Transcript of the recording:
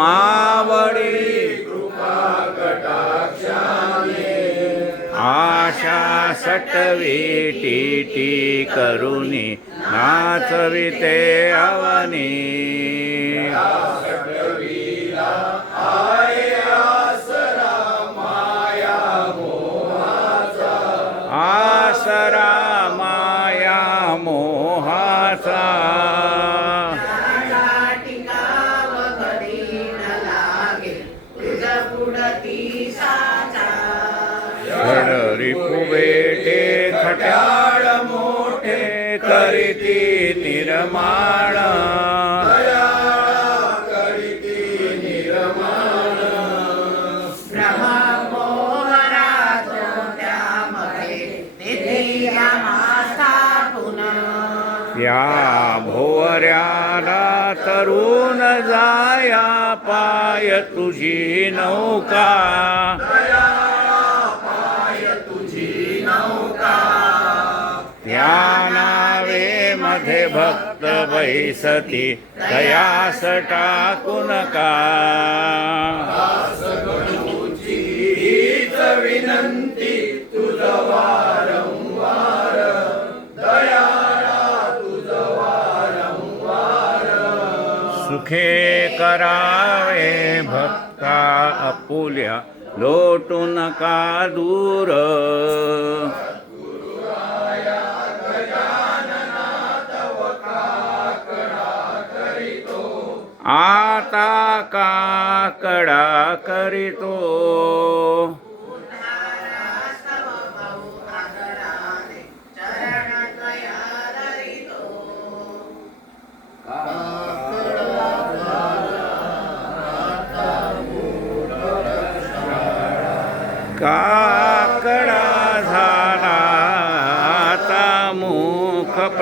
मावडी कृपा कटाक्षाने आशा सटवी टीटी करुणी नाचविते अवनी घडरी खट्याळ मोठे करीती निर्माण. या भोवऱ्याला तरुण जाया पाय तुझी नौका. मध्ये भक्त बैसती दयास टाकून का विनंती तुझ वारंवार दयाळा तुझ वारंवार सुखे करावे भक्ता अपुल्या लोटू नका दूर। આતા કાકડા કરી તો કાકડા